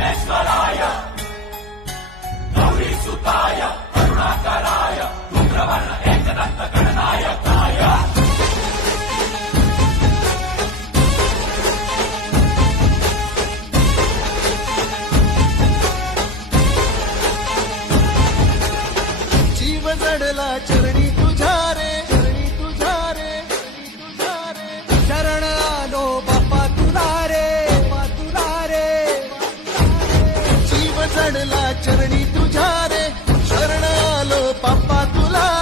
विघ्नेश्वराय गौरी सुताय करुणाकराय उग्रवर्ण एकदंत चरणी शरण आलो बाप्पा तुला